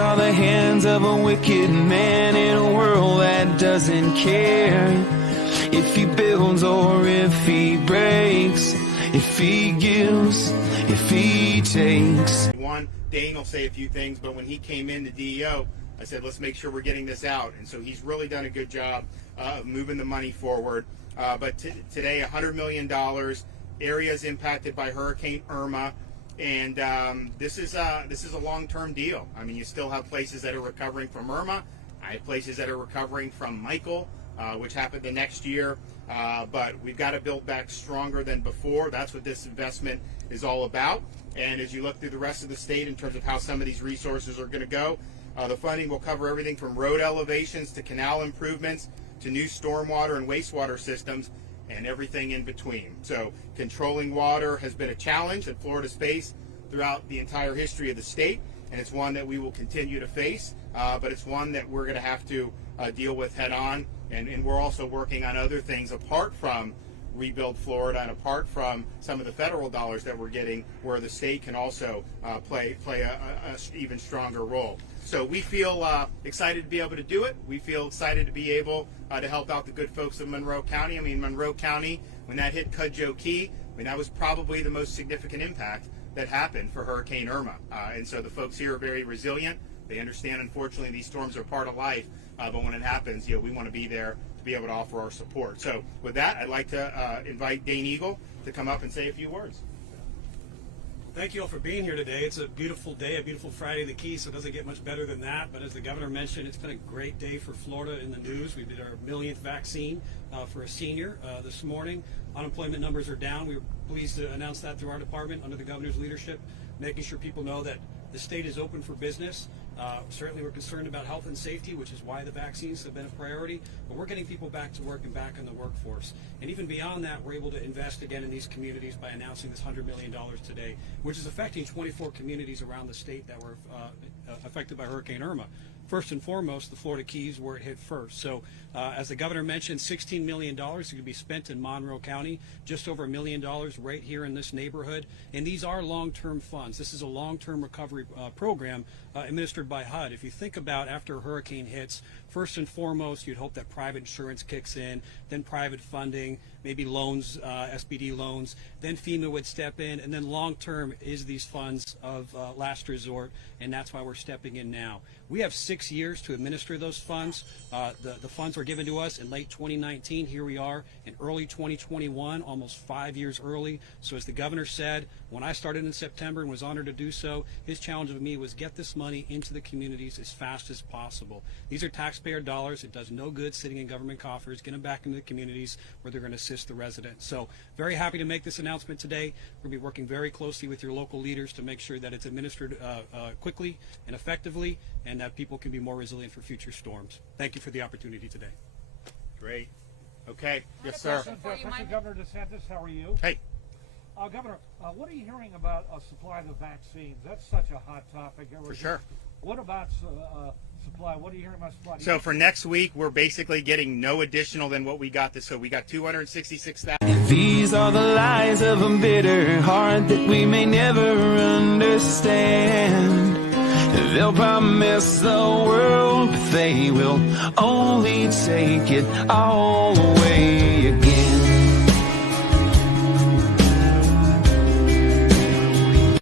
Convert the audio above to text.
are the hands of a wicked man in a world that doesn't care if he builds or if he breaks, if he gives, if he takes. One, Dane will say a few things, but when he came in to DEO, I said, let's make sure we're getting this out. And so he's really done a good job of moving the money forward. But today, $100 million, areas impacted by Hurricane Irma. And this is a long-term deal. I mean, you still have places that are recovering from Irma. I have places that are recovering from Michael, which happened the next year. But we've got to build back stronger than before. That's what this investment is all about. And as you look through the rest of the state in terms of how some of these resources are going to go, the funding will cover everything from road elevations to canal improvements to new stormwater and wastewater systems and everything in between. So controlling water has been a challenge that Florida's faced throughout the entire history of the state, and it's one that we will continue to face, but it's one that we're going to have to deal with head on. And we're also working on other things apart from Rebuild Florida and apart from some of the federal dollars that we're getting, where the state can also play a even stronger role. So we feel excited to be able to do it. We feel excited to be able to help out the good folks of Monroe County. I mean, Monroe County, when that hit Cudjoe Key, I mean, that was probably the most significant impact that happened for Hurricane Irma. And so the folks here are very resilient. They understand, unfortunately, these storms are part of life. But when it happens, you know, we want to be there to be able to offer our support. So with that, I'd like to invite Dane Eagle to come up and say a few words. Thank you all for being here today. It's a beautiful day, a beautiful Friday of the Keys, so it doesn't get much better than that. But as the governor mentioned, it's been a great day for Florida in the news. We did our millionth vaccine for a senior this morning. Unemployment numbers are down. We were pleased to announce that through our department under the governor's leadership, making sure people know that the state is open for business. Certainly we're concerned about health and safety, which is why the vaccines have been a priority, but we're getting people back to work and back in the workforce. And even beyond that, we're able to invest again in these communities by announcing this $100 million today, which is affecting 24 communities around the state that were affected by Hurricane Irma. First and foremost, the Florida Keys, where it hit first. So as the governor mentioned, $16 million is going to be spent in Monroe County, just over $1 million right here in this neighborhood. And these are long-term funds. This is a long-term recovery program administered by HUD. If you think about after a hurricane hits, first and foremost, you'd hope that private insurance kicks in, then private funding, maybe loans, SBD loans, then FEMA would step in, and then long-term is these funds of last resort, and that's why we're stepping in now. We have 6 years to administer those funds. The funds were given to us in late 2019. Here we are in early 2021, almost 5 years early. So as the governor said, when I started in September and was honored to do so, his challenge with me was get this money into the communities as fast as possible. These are taxpayer dollars. It does no good sitting in government coffers. Get them back into the communities where they're going to assist the residents. So very happy to make this announcement today. We're going to be working very closely with your local leaders to make sure that it's administered quickly and effectively, and that people can be more resilient for future storms. Thank you for the opportunity today. Great. Okay. Yes, sir. Governor DeSantis, how are you? Hey. Governor, what are you hearing about a supply of the vaccines? That's such a hot topic. For sure. What about supply? What are you hearing about supply? So for next week, we're basically getting no additional than what we got this. So we got 266,000. These are the lies of a bitter heart that we may never understand. They'll promise the world, but they will only take it all away again.